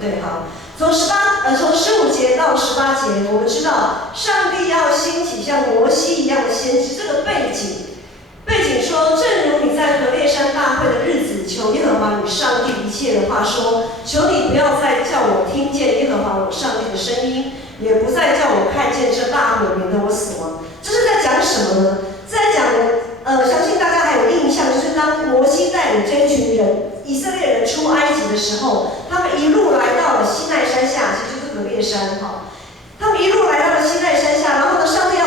对，好。从15节到18节，我们知道上帝要兴起像摩西一样的先知，这个背景说，正如你在何烈山大会的日子，求耶和华你上帝一切的话说，求你不要再叫我听见耶和华我上帝的声音，也不再叫我看见这大火，免得我死亡。这是在讲什么呢？在讲相信大家还有印象，就是当摩西带领这一群人以色列人出埃及的时候，他们一路来到了西奈山下，其实就是何烈山哈。他们一路来到了西奈山下，然后呢，上帝要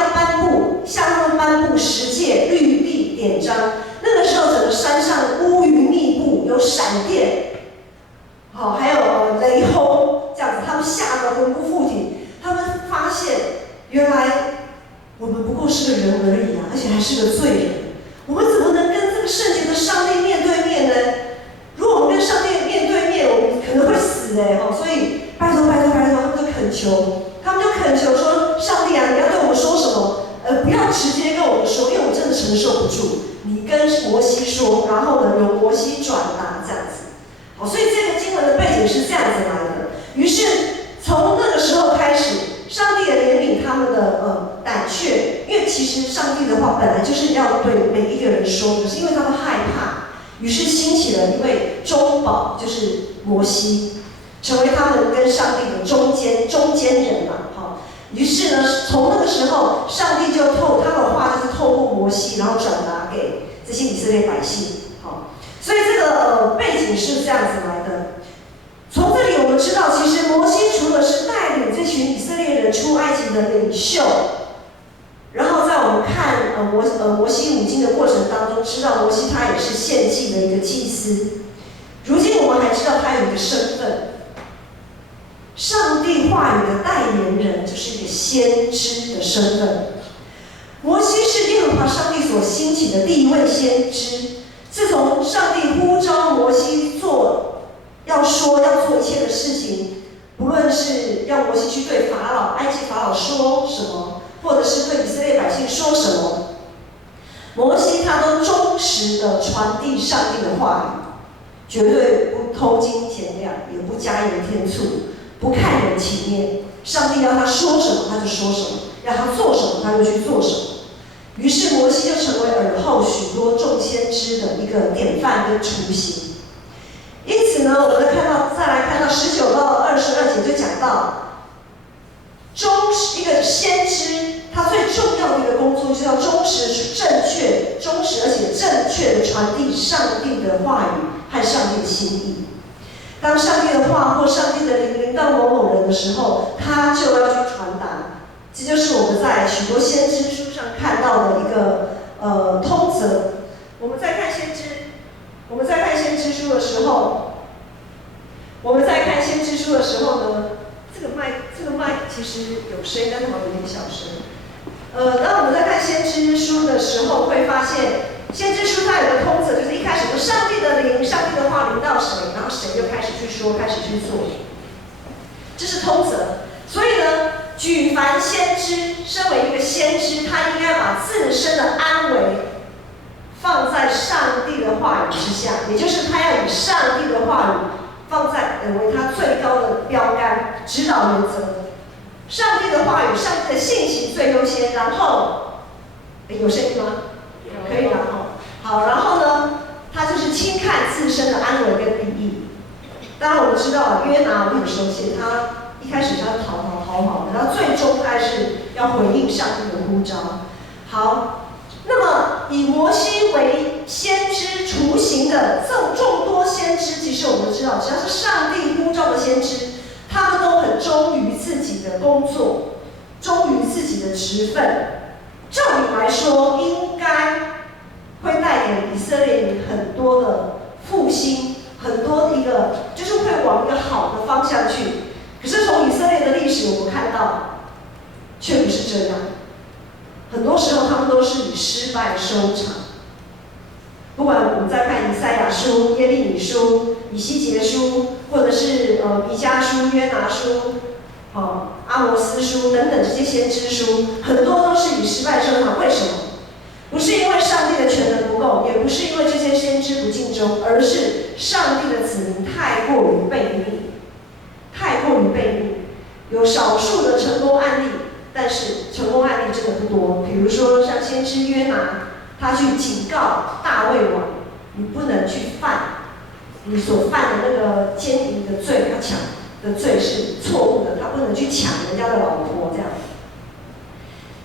向他们颁布十诫律例典章。那个时候，整个山上乌云密布，有闪电，好，还有雷轰，这样子，他们吓得魂不附体。他们发现，原来我们不过是个人而已啊，而且还是个罪人。我们怎么能跟这个圣洁的上帝面对面呢？如果我们跟上帝面对面，我们可能会死哎，所以拜托，他们就恳求说，上帝啊，你要对我们说什么？不要直接跟我们说，因为我们真的承受不住。你跟摩西说，然后呢，由摩西转达这样子。好，所以这个经文的背景是这样子来的。于是从那个时候开始，上帝也怜悯他们的胆怯，因为其实上帝的话本来就是要对每一个人说，可是因为他们害怕，于是兴起了一位中保，就是摩西，成为他们跟上帝的中间人嘛。好，于是呢，从那个时候，上帝就他的话就是透过摩西，然后转达给这些以色列百姓。好，所以这个背景是这样子来的。从这里我们知道，其实摩西除了是带领这群以色列人出埃及的领袖，然后在我们看摩西五经的过程当中，知道摩西他也是献祭的一个祭司。如今我们还知道他有一个身份，上帝话语的代言人，就是一个先知的身份。摩西是耶和华上帝所兴起的第一位先知。自从上帝呼召摩西要做一切的事情，不论是要摩西去对埃及法老说什么，或者是对以色列百姓说什么，摩西他都忠实的传递上帝的话语，绝对不偷斤减两，也不加盐添醋，不看人情面。上帝要他说什么他就说什么，要他做什么他就去做什么。于是摩西就成为尔后许多众先知的一个典范跟雏形。因此呢，我们再来看到19到22节就讲到，一个先知他最重要的一个工作，就是要忠实而且正确的传递上帝的话语和上帝的心意。当上帝的话或上帝的灵临到某某人的时候，他就要去传达。这就是我们在许多先知书上看到的一个通则。我们在看先知书的时候，呢，这个麦其实有声音，但是好像有点小声。当我们在看先知书的时候，会发现先知书它有个通则，就是一开始就上帝的灵、上帝的话临到谁，然后谁就开始去说，开始去做，这是通则。所以呢，举凡先知，身为一个先知，他应该把自身的安危放在上帝的话语之下，也就是他要以上帝的话语放在为他最高的标杆、指导原则。上帝的话语、上帝的信息最优先，然后，有声音吗？可以然后好，然后呢，他就是轻看自身的安危跟利益。当然我们知道约拿，我们很熟悉，他一开始他是逃跑的，然后最终他是要回应上帝的呼召。好，那么以摩西为先知雏形的众多先知，其实我们知道，只要是上帝呼召的先知，他们都很忠于自己的工作，忠于自己的职分。照理来说，应该会带给以色列人很多的复兴，很多的一个就是会往一个好的方向去。可是从以色列的历史我们看到，却不是这样。很多时候他们都是以失败收场。不管我们在看以赛亚书、耶利米书、以西结书，或者是弥迦书、约拿书、阿摩斯书等等这些先知书，很多都是以失败收场。为什么？不是因为上帝的权能不够，也不是因为这些先知不尽忠，而是上帝的子民太过于悖逆。但是成功案例真的不多。比如说像先知约拿，他去警告大卫王，你不能去犯你所犯的那个奸淫的罪，他抢的罪是错误的，他不能去抢人家的老婆这样。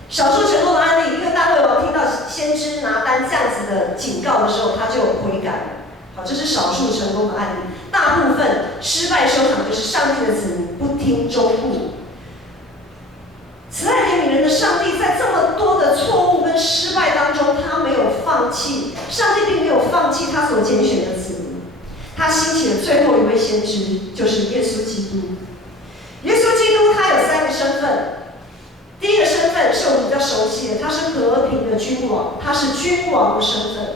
少数成功的案例，因为大卫王听到先知拿单这样子的警告的时候，他就悔改了。好，这是少数成功的案例。大部分失败收场就是上帝的子民不听忠告。慈爱怜悯人的上帝，在这么多的错误跟失败当中，他没有放弃。上帝并没有放弃他所拣选的子民。他兴起的最后一位先知就是耶稣基督。耶稣基督他有3个身份。第一个身份是我们比较熟悉的，他是和平的君王，他是君王的身份。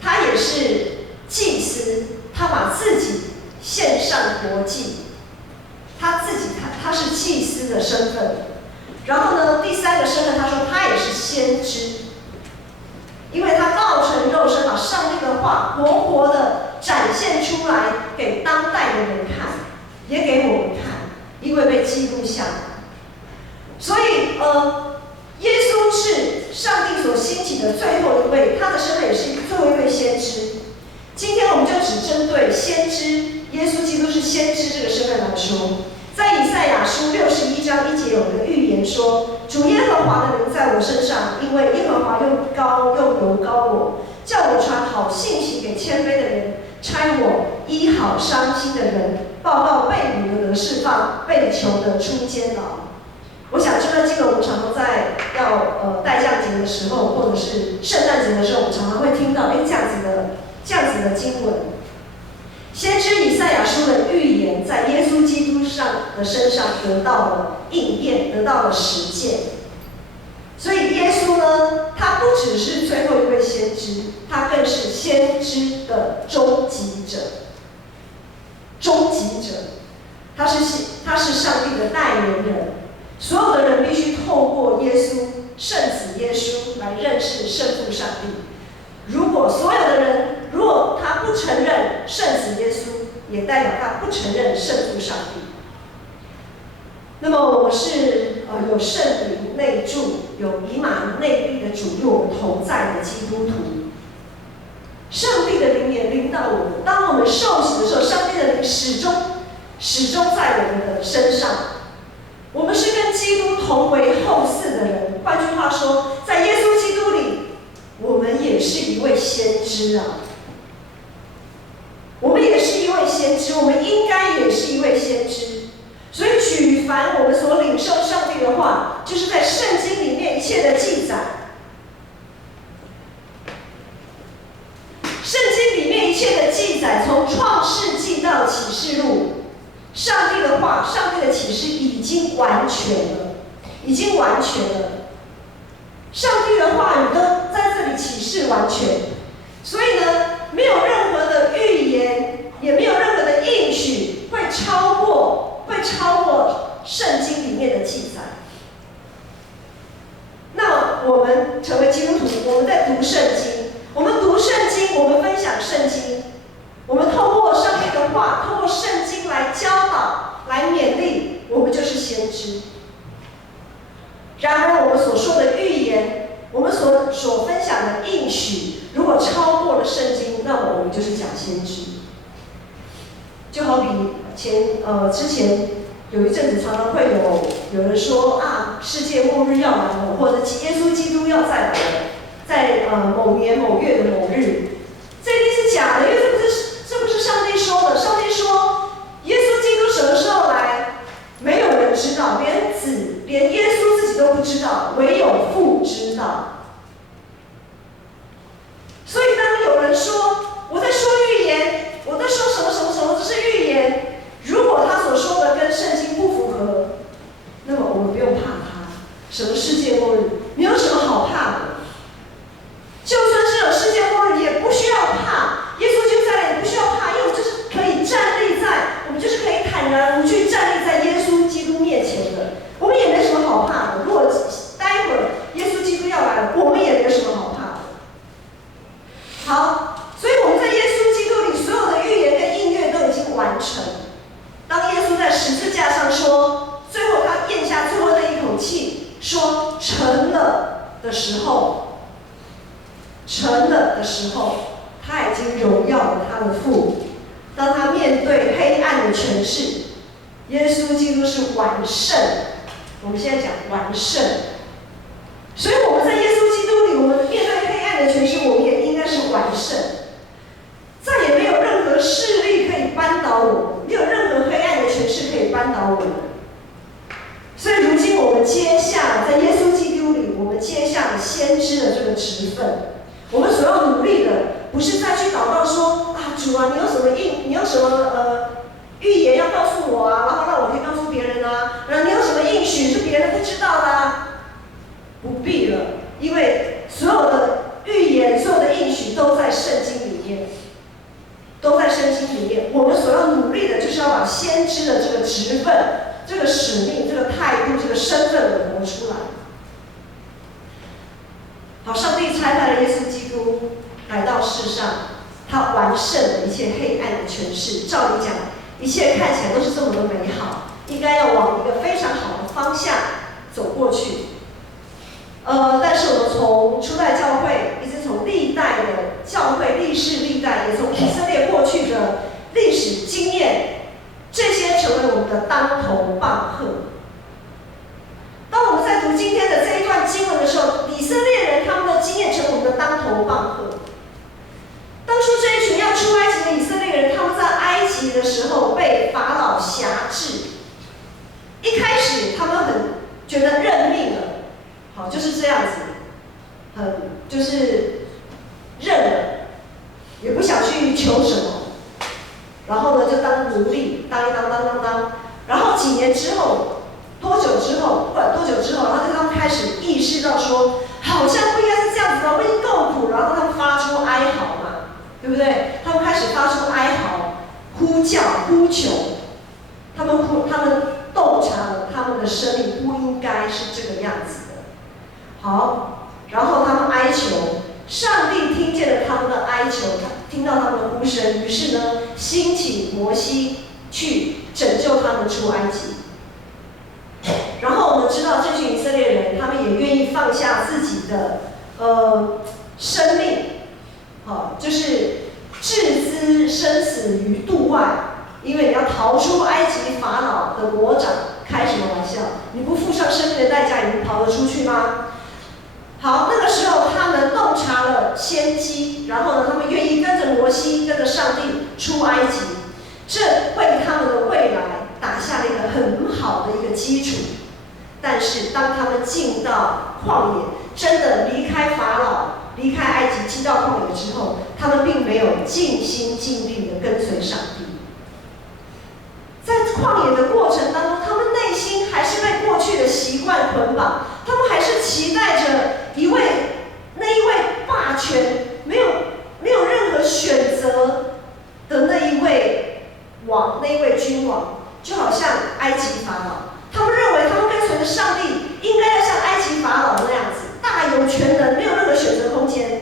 他也是祭司，他把自己献上国祭，他是祭司的身份。然后呢，第3个身份，他说他也是先知，因为他道成肉身，把上帝的话活活的展现出来给当代的人看，也给我们看，因为被记录下来。所以耶稣是上帝所兴起的最后一位，他的身份也是最后一位先知。今天我们就只针对先知耶稣基督是先知这个身份来说，在以赛亚书61章1节有个预言说：主耶和华的灵在我身上，因为耶和华用油膏我，叫我传好信息给谦卑的人，差我医好伤心的人，报告被掳的得释放，被囚的出监牢。我想这段经文我们常常在要代降节的时候，或者是圣诞节的时候，我们常常会听到这样子的经文。先知以赛亚书的预言在耶稣基督的身上得到了应验，得到了实践。所以耶稣呢，他不只是最后一位先知，他更是先知的终极者。终极者，他是上帝的代言人。所有的人必须透过耶稣，圣子耶稣来认识圣父上帝。如果所有的人，如果他不承认圣子耶稣，也代表他不承认圣父上帝。那么我们是有圣灵内住，有以马内利的主与我们同在的基督徒。上帝的灵也临到我们。当我们受洗的时候，上帝的灵始终在我们的身上。我们是跟基督同为后嗣的人。换句话说，在耶稣基督里，我们也是一位先知啊。我们也是一位先知，我们应该也是一位先知。所以举凡我们所领受上帝的话，就是在圣经里面一切的记载。圣经里面一切的记载，从创世纪到启示录，上帝的话，上帝的启示已经完全了，已经完全了。上帝的话语都在这里启示完全，所以呢，没有任何的预言，也没有任何的应许会超过圣经里面的记载。那我们成为基督徒，我们在读圣经，我们读圣经，我们分享圣经，我们透过上帝的话，透过圣经来教导，来勉励，我们就是先知。然而，我们所说的预言，我们所分享的应许，如果超过了圣经，那么我们就是假先知。就好比之前有一阵子，常常会有人说啊，世界末日要来了，或者耶稣基督要再来了，在某年某月的某日，这一定是假的，因为这不是上帝说的。上帝说，耶稣基督什么时候来，没有人知道，连耶稣自己都不知道，唯有父知道。所以当有人说我在说预言，我在说什么什么什么，这是预言，如果他所说的跟圣经不符合，那么我们不用怕他。什么世界末日，没有什么好怕的。就算是有世界末日，也不需要怕。耶稣就在，也不需要怕，因为我们就是可以我们就是可以坦然无惧站立在耶稣基督面前的。我们也没什么好怕的。如果待会儿耶稣基督要来了，我们也没什么好怕的。好，所以我们在耶稣基督里，所有的预言跟应验都已经完成。当耶稣在十字架上说，最后他咽下最后那一口说成了的时候，他已经荣耀了他的父。当他面对黑暗的权势，耶稣基督是完胜。我们现在讲完胜，所以我们在耶稣基督里，我们面对黑暗的权势，我们也应该是完胜。再也没有任何势力可以扳倒我们，没有任何黑暗的权势可以扳倒我们。所以如今我们接下在耶稣基督里，我们接下了先知的这个职分。我们所要努力的，不是再去祷告说啊，主啊，你有什么预言要告诉我啊，然后让我可以告诉别人啊，你有什么应许是别人不知道的啊？不必了，因为所有的预言、所有的应许都在圣经里面，我们所要努力的，就是要把先知的这个职分、这个使命、这个态度、这个身份给活出来。好，上帝差派了耶稣基督来到世上，他完胜了一切黑暗的权势。照理讲，一切看起来都是这么的美好，应该要往一个非常好的方向走过去。但是我们从初代教会，一直从历代的教会历史历代，也从以色列过去的历史经验，这些成为我们的当头棒喝。当我们在读今天的这一段经文的时候，以色列人他们的经验成为我们的当头棒喝。当初这一群要出埃及的以色列人，他们在埃及的时候被法老辖制。一开始他们很觉得认命了，好，就是这样子，就是认了，也不想去求什么，然后呢就当奴隶，当，然后几年之后，不管多久之后，然后他们开始意识到说，好像不应该是这样子的，我已经够苦了，然后他们发出哀嚎嘛，对不对？他们开始发出哀嚎、呼叫、呼求，他们洞察了他们的生命不应该是这个样子的。好，然后他们哀求，上帝听见了他们的哀求，听到他们的呼声，于是呢，兴起摩西去拯救他们出埃及。然后我们知道，这群以色列人，他们也愿意放下自己的生命，就是置之生死于度外。因为你要逃出埃及法老的魔掌，开什么玩笑？你不付上生命的代价，你能逃得出去吗？好，那个时候他们洞察了先机，然后呢，他们愿意跟着摩西，跟着上帝出埃及，这为他们的未来打下了一个很好的一个基础。但是当他们进到旷野，真的离开法老、离开埃及，进到旷野之后，他们并没有尽心尽力的跟随上帝。在旷野的过程当中，他们内心还是被过去的习惯捆绑，他们还是期待着那一位霸权没有任何选择的那一位王，那一位君王，就好像埃及法老。他们认为他们跟随的上帝应该要像埃及法老那样子，大有全能，没有任何选择空间。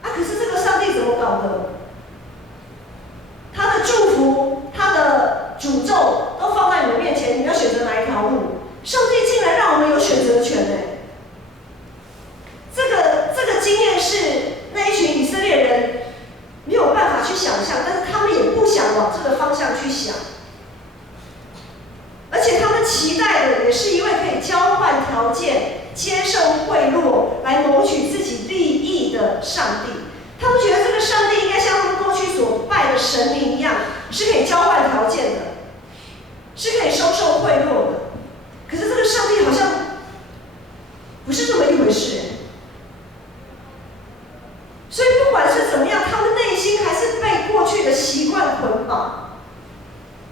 可是这个上帝怎么搞的？他的祝福，他的诅咒都放在你们面前，你们要选择哪一条路？上帝竟然让我们有选择权呢？这个经验是那一群以色列人没有办法去想象，但是他们也不想往这个方向去想，而且他们期待的也是一位可以交换条件、接受贿赂来谋取自己利益的上帝。他们觉得这个上帝应该像他们过去所拜的神明一样，是可以交换条件的，是可以收受贿赂的。可是这个上帝好像不是这么一回事。所以不管是怎么样，他们内心还是被过去的习惯捆绑，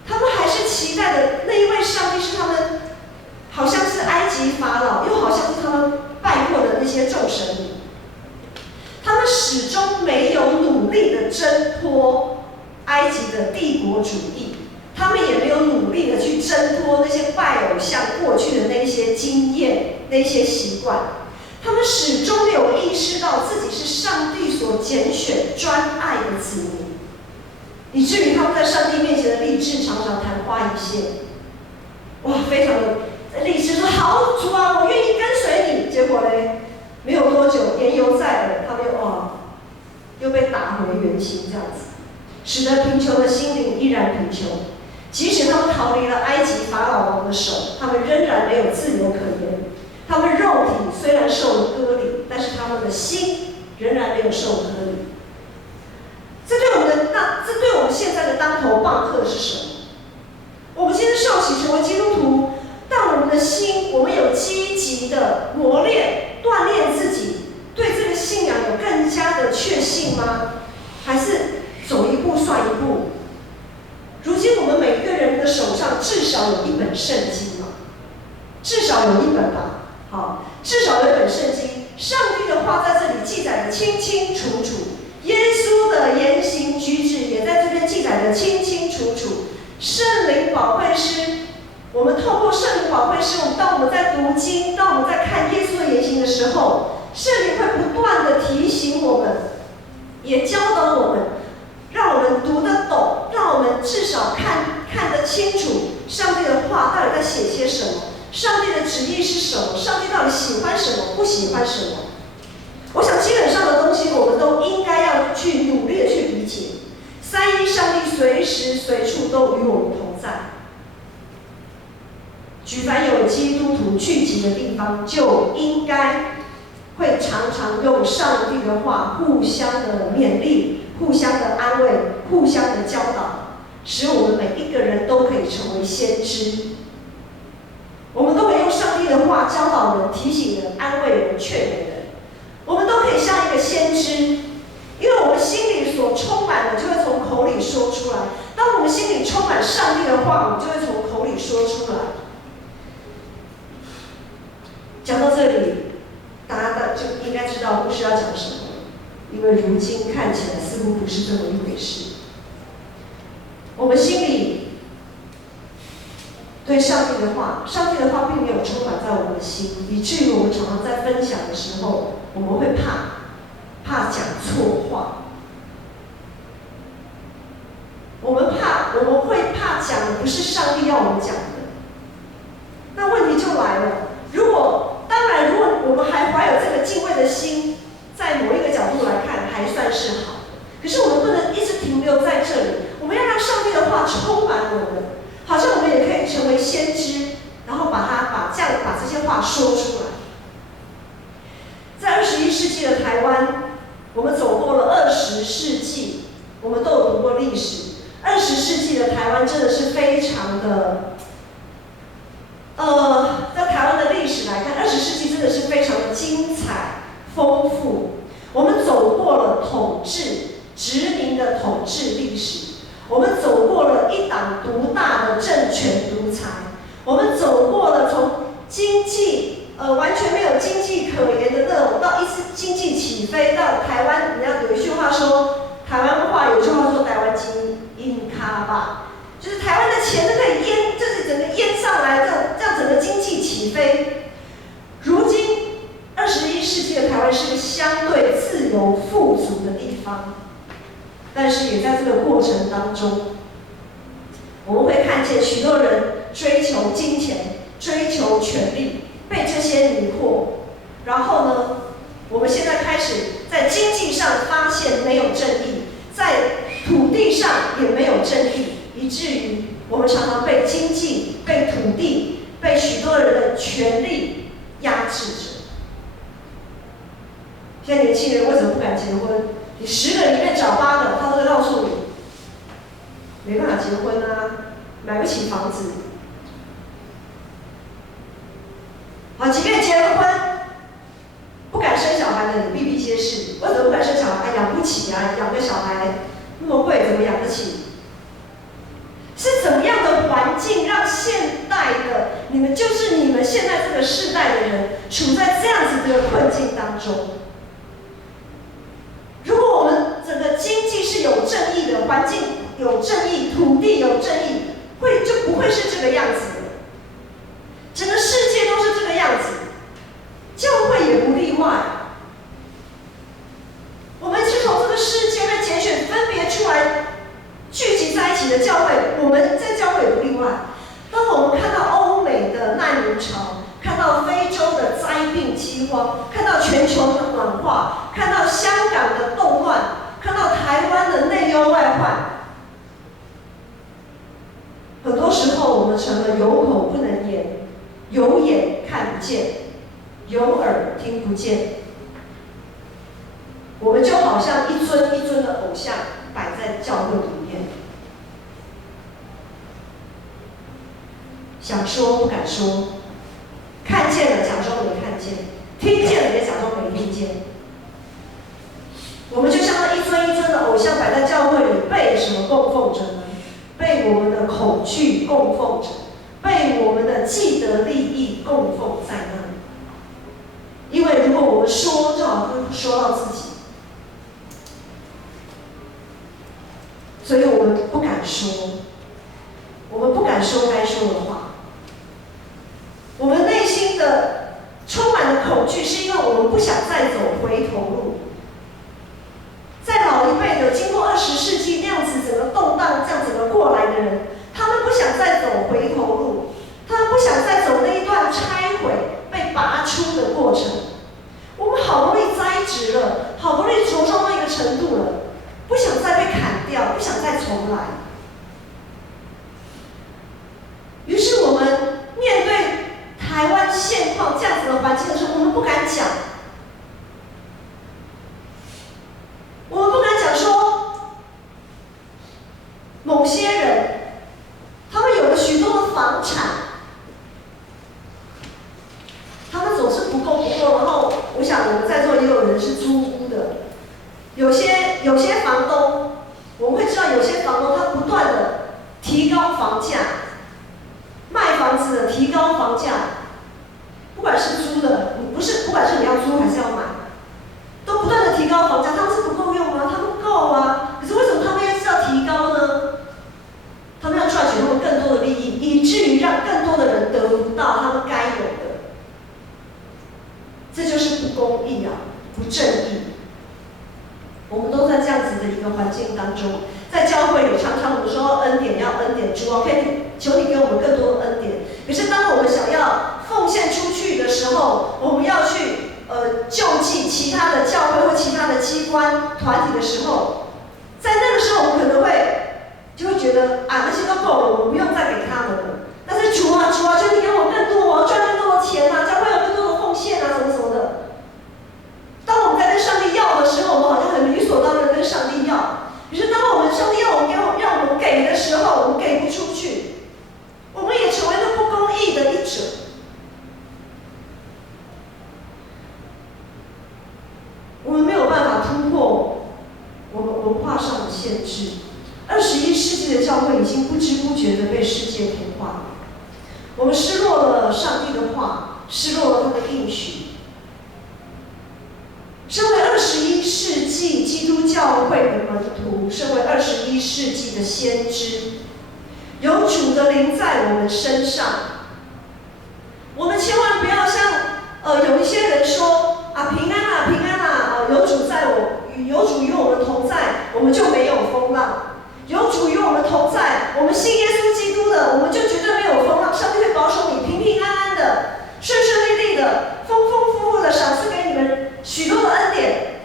他们还是期待的那一位上帝是他们，好像是埃及法老，又好像是他们拜过的那些众神明。他们始终没有努力的挣脱埃及的帝国主义，他们也没有努力的去挣脱那些拜偶像过去的那些经验、那些习惯。他们始终没有意识到自己是上帝所拣选专爱的子民，以至于他们在上帝面前的立志常常昙花一现。哇，非常的立志说：“好，主啊，我愿意跟果呢，没有多久言犹在耳，他们又被打回原形，这样子，使得贫穷的心灵依然贫穷。即使他们逃离了埃及法老王的手，他们仍然没有自由可言。他们肉体虽然受了割礼，但是他们的心仍然没有受割礼。这对我们现在的当头棒喝是什么？我们今天受洗成为基督徒，但我们的心，我们有积极的磨练、锻炼自己，对这个信仰有更加的确信吗？还是走一步算一步？如今我们每一个人的手上至少有一本圣经嘛，至少有一本吧。好，至少有一本圣经，上帝的话在这里记载的清清楚楚，耶稣的言行举止也在这边记载的清清楚楚。圣灵保惠师，我们透过圣灵保惠师，当我们在读经，当我们在看耶稣的言行的时候，圣灵会不断的提醒我们，也教导我们，让我们读得懂，让我们至少看得清楚上帝的话到底在写些什么。上帝的旨意是什么？上帝到底喜欢什么？不喜欢什么？我想基本上的东西，我们都应该要去努力的去理解。三一上帝随时随处都与我们同在。举凡有基督徒聚集的地方，就应该会常常用上帝的话互相的勉励、互相的安慰、互相的教导，使我们每一个人都可以成为先知。我们都可以用上帝的话教导人、提醒人、安慰人、劝勉人。我们都可以像一个先知，因为我们心里所充满的，就会从口里说出来。当我们心里充满上帝的话，我们就会从口里说出来。讲到这里，大家就应该知道牧师要讲什么，因为如今看起来似乎不是这么一回事。我们心里对上帝的话，上帝的话并没有充满在我们的心，以至于我们常常在分享的时候，我们会怕讲错话。我们会怕讲的不是上帝要我们讲的。那问题就来了，如果我们还怀有这个敬畏的心，在某一个角度来看还算是好的，可是我们不能一直停留在这里，我们要让上帝的话充满我们。好像我们也可以成为先知，然后把这些话说出来。在21世纪的台湾，我们走过了20世纪，我们都有读过历史。20世纪的台湾真的是非常的，在台湾的历史来看，20世纪真的是非常的精彩丰富。我们走过了殖民的统治历史。我们走过了一党独大的政权独裁，我们走过了从经济完全没有经济可言的那种，到一次经济起飞，到台湾，人家有一句话说，台湾话有一句话说台湾经阴咖吧，就是台湾的钱都可以淹，就是整个淹上来，这样整个经济起飞。如今21世纪的台湾是个相对自由富足的地方。但是也在这个过程当中，我们会看见许多人追求金钱、追求权力，被这些迷惑。然后呢，我们现在开始在经济上发现没有正义，在土地上也没有正义，以至于我们常常被经济、被土地、被许多人的权力压制着。现在年轻人为什么不敢结婚？你10个里面找8个，他都会告诉你，没办法结婚啊，买不起房子。好，即便结了婚，不敢生小孩的，你比比皆是。为什么不敢生小孩？养不起啊，养个小孩那么贵，怎么养得起？是怎么样的环境让现代的你们现在这个世代的人处在这样子的困境当中？如果我们整个经济是有正义的，环境有正义，土地有正义，就不会是这个样子的。整个世界都是这个样子，教会也不例外。我们是从这个世界被拣选分别出来聚集在一起的教会，我们在教会也不例外。当我们看到欧美的难民潮，看到非洲的灾病饥荒，时候我们成了有口不能言，有眼看不见，有耳听不见。我们就好像一尊一尊的偶像摆在教会里面，想说不敢说，看见了假装没看见，听见了也假装没听见。我们就像那一尊一尊的偶像摆在教会里，被什么供奉着呢？被我们的恐惧供奉着，被我们的既得利益供奉在那里。因为如果我们说，就好像说到自己，所以我们不敢说，我们不敢说该说的话。我们内心的充满了恐惧，是因为我们不想再走回头路。在老一辈的经过20世纪那样子整个动荡这样整个过来的人，他们不想再走回头路，他们不想再走那一段拆毁被拔出的过程。我们好不容易栽植了，好不容易茁壮到一个程度了，不想再被砍掉，不想再重来。于是我们面对台湾现况这样子的环境的时候，我们不敢讲。我们不敢讲说，某些人，他们有了许多的房产，他们总是不够。然后，我想我们在座也有人是租屋的，有些房东，我们会知道有些房东他不断的提高房价，卖房子的提高房价，不管是租的，不管是你要租还是要买，都不断的提高房价，他们是不够用吗？他们够啊，可是为什么他们要提高呢？他们要赚取他们更多的利益，以至于让更多的人得不到他们该有的。这就是不公义啊，不正义。我们都在这样子的一个环境当中，在教会里常常我们说恩典要恩典，主啊，可以求你给我们更多的恩典。可是当我们想要奉献出去的时候，我们要去救济其他的教会或其他的机关团体的时候，在那个时候我们可能就会觉得啊，那些都够了，我们不用再给他们了。但是主啊，求你给我更多，我要赚更多的钱啊，教会有更多的奉献啊，什么什么的。当我们在跟上帝要的时候，我们好像很理所当然跟上帝要。可是当我们上帝要我们让我们给的时候，我们给不出去，我们也成为了不公义的一者。我们没有办法突破我们文化上的限制。21世纪的教会已经不知不觉地被世界同化了。我们失落了上帝的话，失落了他的应许。身为21世纪基督教会的门徒，身为21世纪的先知，有主的灵在我们身上，我们千万不要像有一些人说啊，平安啊，平安啊，有主与我们同在，我们就没有风浪。有主与我们同在，我们信耶稣基督的，我们就绝对没有风浪。上帝会保守你平平安安的、顺顺利利的、丰丰富富的赏赐给你们许多的恩典。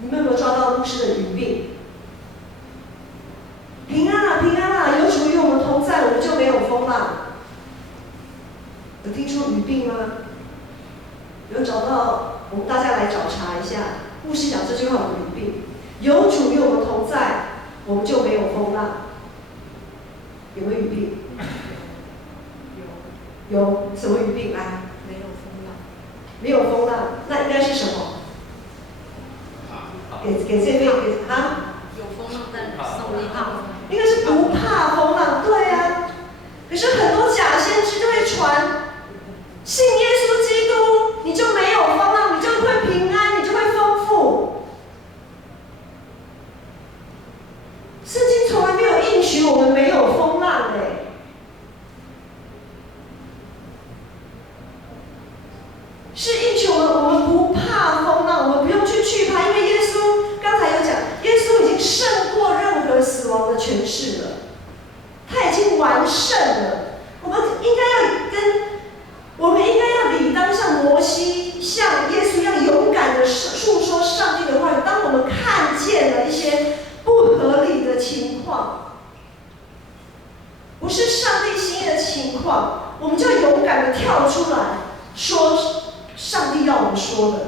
你们有没有抓到牧师的语病？平安啊，平安啊，有主与我们同在，我们就没有风浪。有听出语病吗？有找到？我们大家来找查一下，牧师讲这句话有语病。有主与我们同在，我们就没有风浪。有没有语病？有什么语病？来，没有风浪。没有风浪，那应该是什么？给这边啊？有风浪，但受力怕。应该是不怕风浪，对啊。可是很多假先知就会传，信耶稣基督，你就没有风浪，你就会平安，你就会丰富。圣经从来没有应许我们没有风浪是应许我们不怕风浪，我们不用去惧怕，因为耶稣刚才有讲，耶稣已经胜过任何死亡的权势了，他已经完胜了。我们应该要理当像摩西、像耶稣一样勇敢的述说上帝的话语。当我们看见了一些不合理的情况，不是上帝心意的情况，我们就勇敢的跳出来说上帝要我们说的。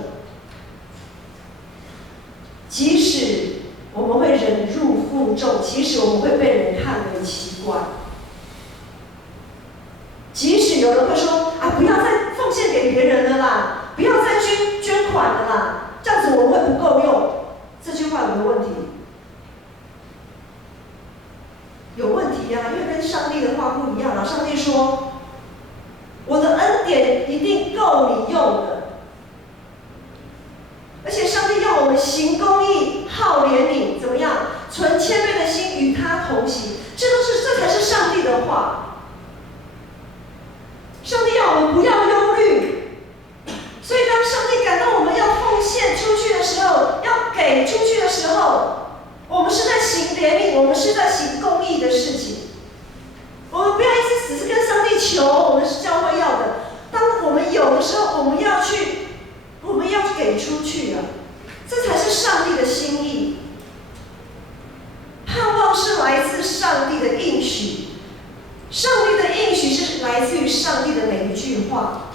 即使我们会忍辱负重，即使我们会被人看为奇怪，即使有人会说啊，不要再奉献给别人了啦，不要再捐款了啦，这样子我们会不够用。这句话有没有问题？有问题啊，因为跟上帝的话不一样啊。上帝说，我的恩典一定够你用的。而且上帝要我们行公义、好怜悯，怎么样？存谦卑的心，与他同行。这才是上帝的话。上帝要我们不要忧虑。所以当上帝感到我们要奉献出去的时候，要给出去的时候，我们是在行怜悯，我们是在行公义的事情。我们不要一直只是跟上帝求，我们是教会要的。当我们有的时候，我们要给出去啊，这才是上帝的心意。盼望是来自上帝的应许，上帝的应许是来自于上帝的每一句话。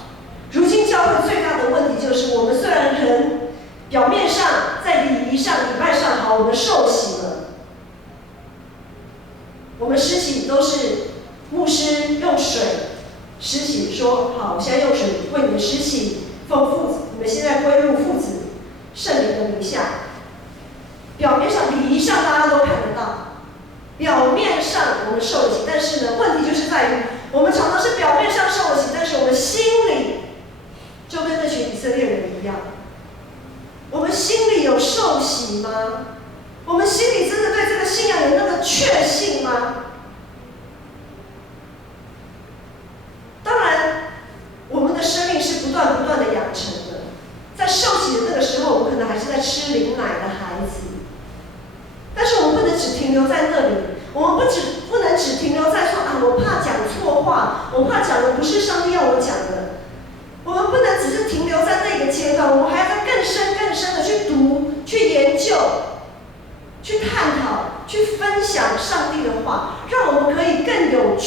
如今教会最大的问题就是，我们虽然人表面上在礼仪上、礼拜上好，我们受洗了，我们施洗都是牧师用水施洗，说好，我现在用水为你们施洗，奉父，你们现在归入父子圣灵的名下。表面上礼仪上大家都看得到，表面上我们受了洗，但是呢，问题就是在于我们常常是表面上受了洗，但是我们心里就跟那群以色列人一样，我们心里有受洗吗？我们心里真的对这个信仰有那个确信吗？当然，我们的生命是不断的养成的。在受洗的那个时候，我们可能还是在吃灵奶的孩子，但是我们不能只停留在那里。我们不能只停留在说啊，我怕讲错话，我怕讲的不是上帝要我讲的。我们不能只是停留在那个阶段，我们还要再更深的去读、去研究、去探讨、去分享上帝的话，让我们可以更有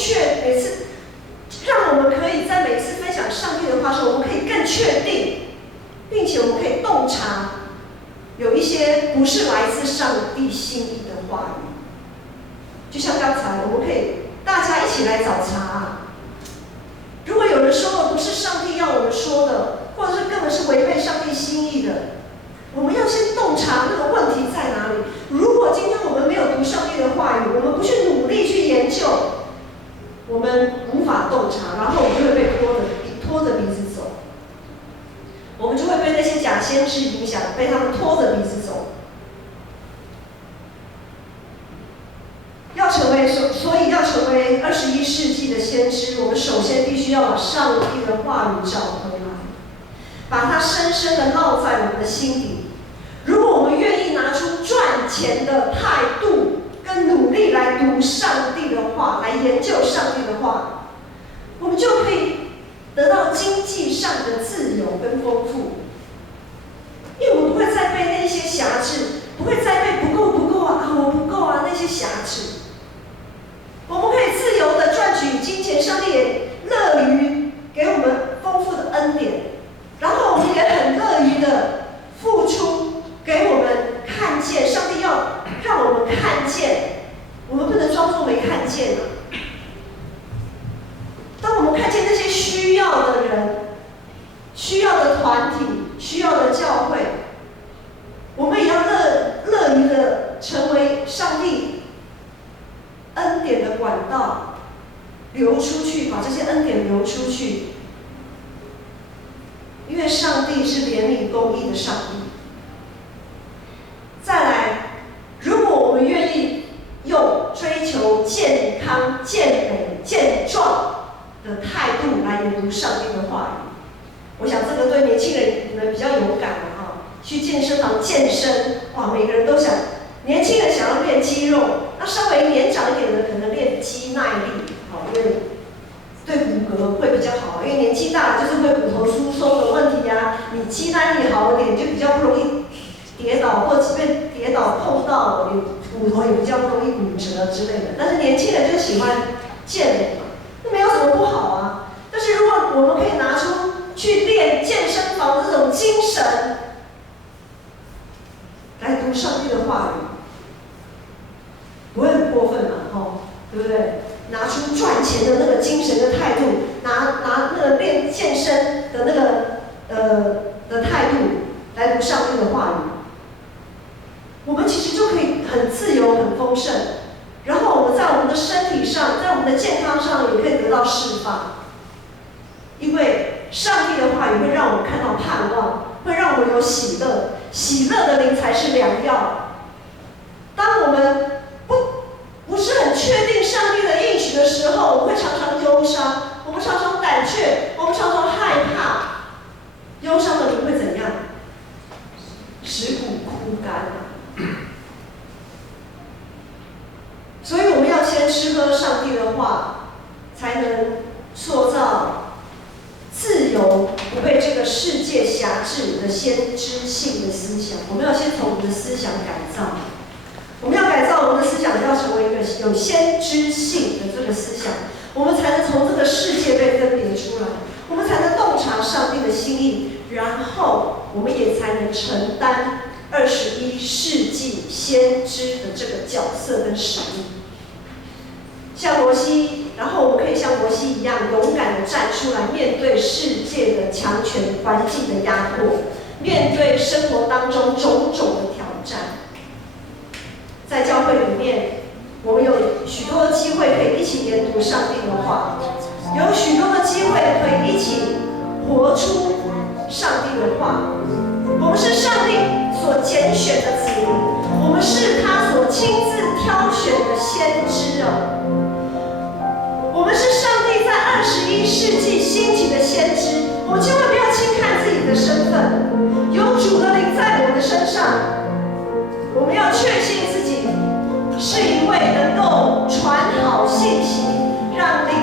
让我们可以在每次分享上帝的话的时候，我们可以更确定，并且我们可以洞察有一些不是来自上帝心意的话语。就像刚才，我们可以大家一起来找茬。如果有人说的不是上帝要我们说的，或者是根本是违背上帝心意的，我们要先洞察那个问题在哪里。如果今天我们没有读上帝的话语，我们不去努力去研究，我们无法洞察，然后我们就会被拖着鼻子走。我们就会被那些假先知影响，被他们拖着鼻子走。所以要成为21世纪的先知，我们首先必须要把上帝的话语找回来，把它深深的烙在我们的心底。如果我们愿意拿出赚钱的态度跟努力来读上帝的话，来研究上帝的话，我们就可以得到经济上的自由跟丰富。因为我们不会再被那些辖制，不会再被不够啊，我不够啊那些辖制。我们可以自由的赚取金钱，上帝也乐于给我们丰富的恩典，然后我们也很乐于的付出，给我们看见。上帝要让我们看见，我们不能装作没看见啊。当我们看见那些需要的人、需要的团体、需要的教会，我们也要乐于的成为上帝恩典的管道，流出去，把这些恩典流出去。因为上帝是怜悯公义的上帝。再来，如果我们愿意用追求健康、健美、健壮的态度来研读上帝的话语，我想这个对年轻人你们比较有感了哈。去健身房健身，哇，每个人都想，年轻人想要练肌肉，那稍微年长一点的可能练肌耐力，好，因为对骨骼会比较好，因为年纪大了就是会骨头疏松的问题啊。你肌耐力好一点，就比较不容易跌倒，或即便跌倒碰到，你骨头也比较不容易骨折之类的。但是年轻人就喜欢健美嘛，那没有什么不好啊。但是如果我们可以拿出去练健身房这种精神，来读上帝的话语，不会很过分嘛？对不对？拿出赚钱的那个精神的态度，拿那个练健身的那个的态度来读上帝的话语，我们其实就可以很自由、很丰盛。然后我们在我们的身体上，在我们的健康上也可以得到释放，因为上帝的话语会让我们看到盼望，会让我们有喜乐，喜乐的灵才是良药。当我们不是很确定上帝的应许的时候，我们会常常忧伤，我们常常胆怯，我们常常害怕。忧伤的灵会怎样？使骨枯干。所以我们要先吃喝上帝的话，才能塑造自由、不被这个世界辖制的先知性的思想。我们要先从我们的思想改造，我们要改造我们的思想，要成为一个有先知性的这个思想，我们才能从这个世界被分别出来，我们才能洞察上帝的心意，然后我们也才能承担21世纪先知的这个角色跟使命。像摩西，然后我们可以像摩西一样勇敢地站出来，面对世界的强权环境的压迫，面对生活当中种种的挑战。在教会里面，我们有许多的机会可以一起研读上帝的话，有许多的机会可以一起活出上帝的话。我们是上帝所拣选的子民，我们是他所亲自挑选的先知哦。我们是上帝在21世纪兴起的先知，我们千万不要轻看自己的身份。有主的灵在我们的身上，我们要确信自己是一位能够传好信息，让灵